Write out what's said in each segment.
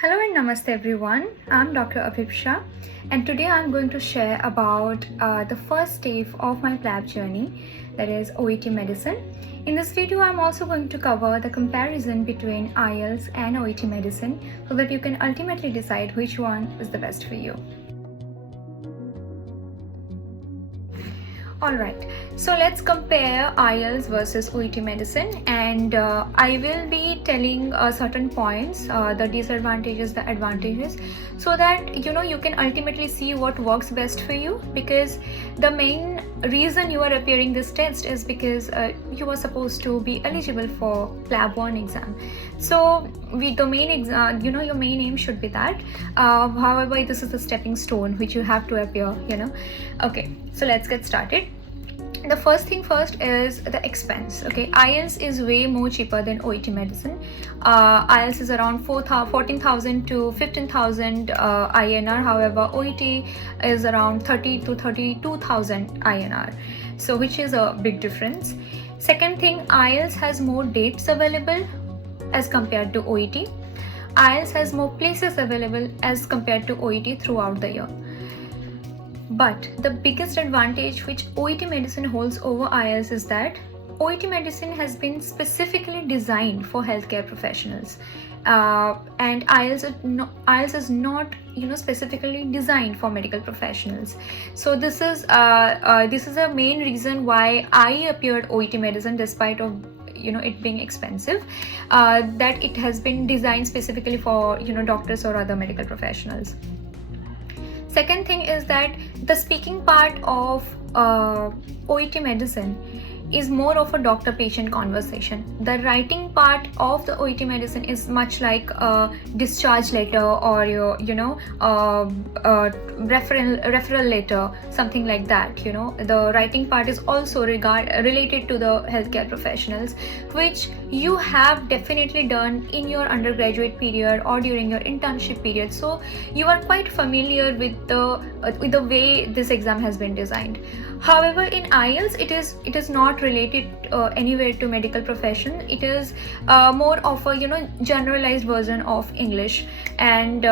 Hello and namaste everyone. I'm Dr. Abhipsha and today I'm going to share about the first stage of my PLAB journey, that is OET medicine. In this video I'm also going to cover the comparison between IELTS and OET medicine so that you can ultimately decide which one is the best for you. Alright, so let's compare IELTS versus OET medicine, and I will be telling certain points, the disadvantages, the advantages, so that you can ultimately see what works best for you, because the main reason you are appearing this test is because you are supposed to be eligible for PLAB 1 exam. So the main exam, your main aim should be that. However, this is the stepping stone which you have to appear, Okay, so let's get started. The first thing first is the expense. Okay, IELTS is way more cheaper than OET medicine. IELTS is around 14,000 to 15,000 INR. However, OET is around 30 to 32,000 INR. So which is a big difference. Second thing, IELTS has more dates available as compared to OET. IELTS has more places available as compared to OET throughout the year. But the biggest advantage which OET medicine holds over IELTS is that OET medicine has been specifically designed for healthcare professionals, and IELTS is not specifically designed for medical professionals. So this is a main reason why I appeared OET medicine despite of it being expensive, that it has been designed specifically for doctors or other medical professionals. Second thing is that the speaking part of OET medicine is more of a doctor-patient conversation. The writing part of the OET medicine is much like a discharge letter or your referral letter, something like that. The writing part is also related to the healthcare professionals, which you have definitely done in your undergraduate period or during your internship period. So you are quite familiar with the way this exam has been designed. However, in IELTS, it is not related anywhere to medical profession. It is more of a generalized version of English, and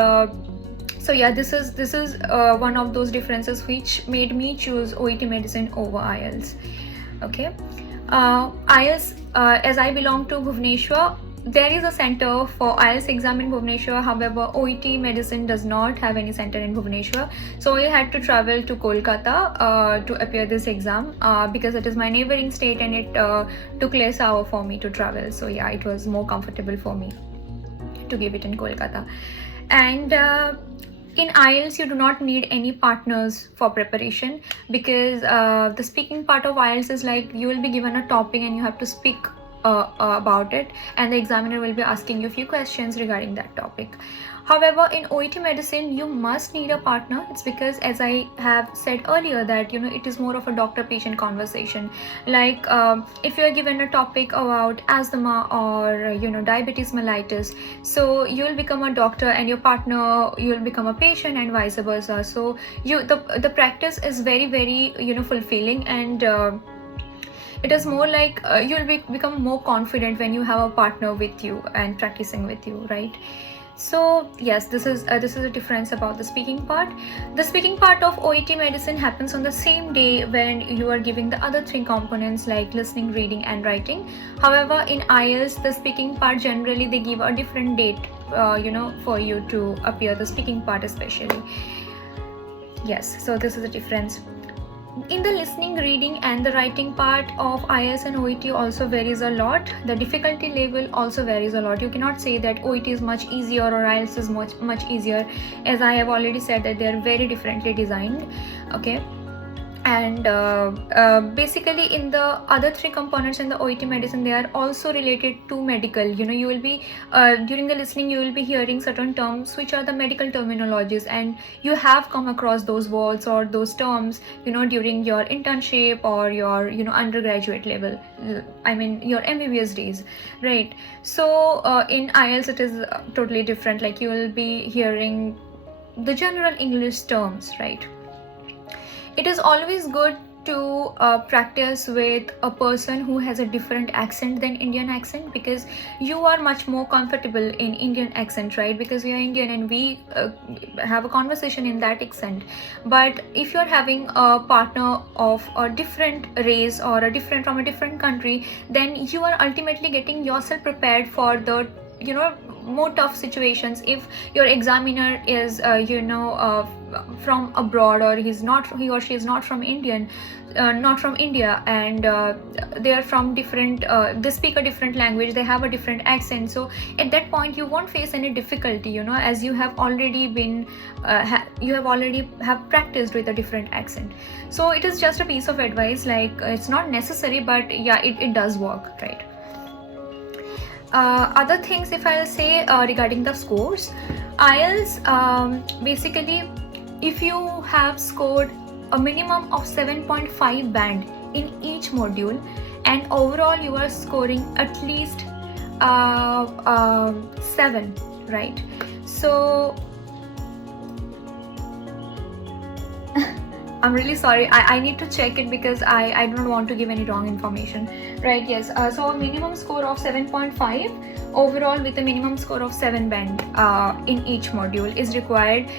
so yeah, this is one of those differences which made me choose OET medicine over IELTS. Okay, IELTS, as I belong to Bhubaneswar, there is a center for IELTS exam in Bhubaneswar. However, OET medicine does not have any center in Bhubaneswar. So I had to travel to Kolkata to appear this exam because it is my neighboring state and it took less hour for me to travel. So yeah, it was more comfortable for me to give it in Kolkata. And in IELTS, you do not need any partners for preparation, because the speaking part of IELTS is like you will be given a topic and you have to speak about it, and the examiner will be asking you a few questions regarding that topic. However, in OET medicine, you must need a partner. It's because, as I have said earlier, that it is more of a doctor-patient conversation. Like if you are given a topic about asthma or diabetes mellitus, so you will become a doctor and your partner, you will become a patient, and vice versa. So the practice is very fulfilling, and it is more like you'll become more confident when you have a partner with you and practicing with you, right? So yes, this is a difference about the speaking part. The speaking part of OET medicine happens on the same day when you are giving the other three components like listening, reading and writing. However, in IELTS, the speaking part generally they give a different date for you to appear the speaking part especially. Yes, so this is a difference. In the listening, reading and the writing part of IELTS and OET also varies a lot. The difficulty level also varies a lot. You cannot say that OET is much easier or IELTS is much easier, as I have already said that they are very differently designed. Okay, and basically in the other three components in the OET medicine, they are also related to medical. You will be during the listening you will be hearing certain terms which are the medical terminologies, and you have come across those words or those terms during your internship or your undergraduate level, I mean your MBBS days, right? So in IELTS it is totally different. Like you will be hearing the general English terms, right? It is always good to practice with a person who has a different accent than Indian accent, because you are much more comfortable in Indian accent, right? Because we are Indian and we have a conversation in that accent. But if you're having a partner of a different race or a different from a different country, then you are ultimately getting yourself prepared for the more tough situations. If your examiner is from abroad, or he or she is not from India, and they are from different they speak a different language, they have a different accent. So at that point you won't face any difficulty, as you have already been have practiced with a different accent. So it is just a piece of advice, like it's not necessary, but yeah, it does work, right? Other things, if I'll say regarding the scores, IELTS, basically, if you have scored a minimum of 7.5 band in each module, and overall you are scoring at least 7, right? So I'm really sorry, I need to check it because I don't want to give any wrong information, right? Yes, so a minimum score of 7.5 overall with a minimum score of 7 band in each module is required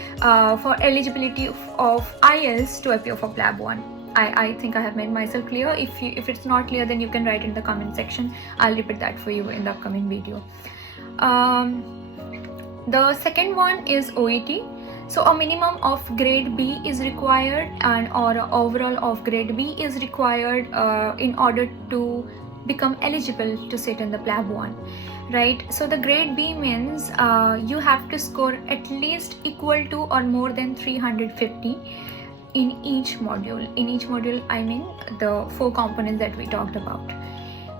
for eligibility of IELTS to appear for PLAB 1. I think I have made myself clear. If it's not clear, then you can write in the comment section. I'll repeat that for you in the upcoming video. The second one is OET. So a minimum of grade B is required, and or overall of grade B is required in order to become eligible to sit in the PLAB 1, right? So the grade B means you have to score at least equal to or more than 350 in each module. In each module, I mean the 4 components that we talked about.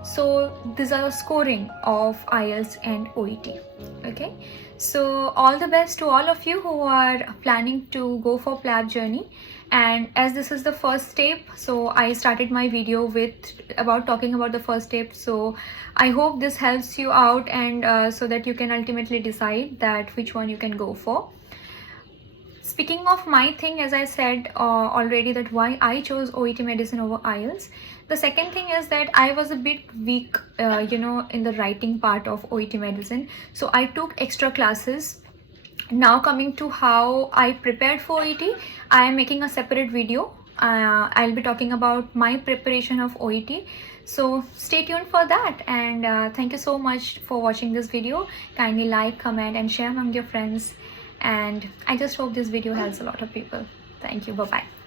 So these are the scoring of IELTS and OET. Okay, so all the best to all of you who are planning to go for PLAB journey. And as this is the first step, so I started my video with talking about the first step. So I hope this helps you out, and so that you can ultimately decide that which one you can go for. Speaking of my thing, as I said already, that why I chose OET medicine over IELTS. The second thing is that I was a bit weak, in the writing part of OET medicine. So I took extra classes. Now coming to how I prepared for OET, I am making a separate video. I'll be talking about my preparation of OET. So stay tuned for that, and thank you so much for watching this video. Kindly like, comment and share among your friends. And I just hope this video helps a lot of people. Thank you. Bye-bye.